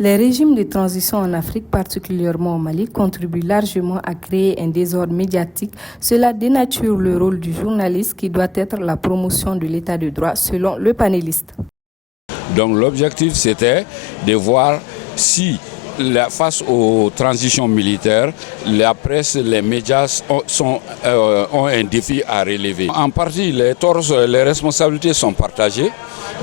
Les régimes de transition en Afrique, particulièrement au Mali, contribuent largement à créer un désordre médiatique. Cela dénature le rôle du journaliste qui doit être la promotion de l'état de droit, selon le panéliste. Donc l'objectif, c'était de voir si, face aux transitions militaires, la presse, les médias ont un défi à relever. En partie, les responsabilités sont partagées.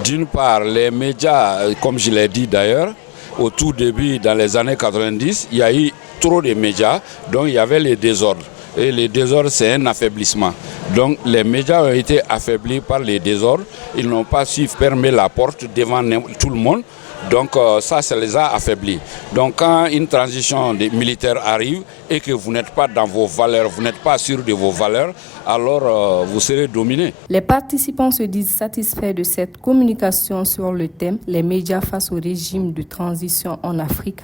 D'une part, les médias, comme je l'ai dit d'ailleurs, au tout début, dans les années 90, il y a eu trop de médias, donc il y avait les désordres. Et les désordres, c'est un affaiblissement. Donc les médias ont été affaiblis par les désordres. Ils n'ont pas su fermer la porte devant tout le monde. Donc ça les a affaiblis. Donc quand une transition militaire arrive et que vous n'êtes pas dans vos valeurs, vous n'êtes pas sûr de vos valeurs, alors vous serez dominé. Les participants se disent satisfaits de cette communication sur le thème « Les médias face au régime de transition en Afrique »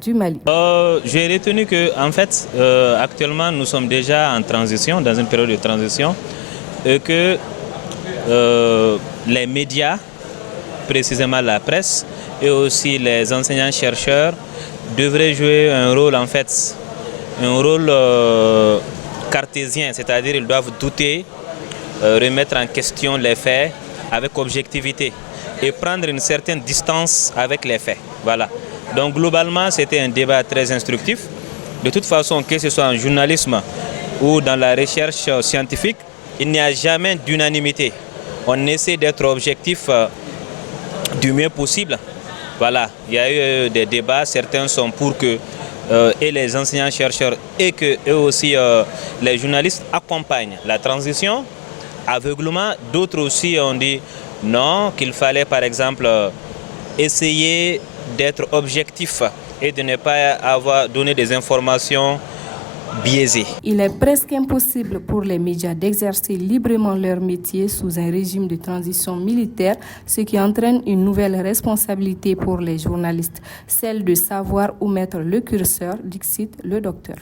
du Mali. J'ai retenu que, en fait, actuellement, nous sommes déjà en transition, dans une période de transition, et que les médias, précisément la presse, et aussi les enseignants-chercheurs devraient jouer un rôle, en fait, un rôle cartésien, c'est-à-dire ils doivent douter, remettre en question les faits avec objectivité et prendre une certaine distance avec les faits. Voilà. Donc globalement, c'était un débat très instructif. De toute façon, que ce soit en journalisme ou dans la recherche scientifique, il n'y a jamais d'unanimité. On essaie d'être objectif du mieux possible. Voilà, il y a eu des débats, certains sont pour que et les enseignants-chercheurs et que eux aussi les journalistes accompagnent la transition aveuglement. D'autres aussi ont dit non, qu'il fallait par exemple essayer d'être objectif et de ne pas avoir donné des informations biaisées. Il est presque impossible pour les médias d'exercer librement leur métier sous un régime de transition militaire, ce qui entraîne une nouvelle responsabilité pour les journalistes, celle de savoir où mettre le curseur, dixit le docteur.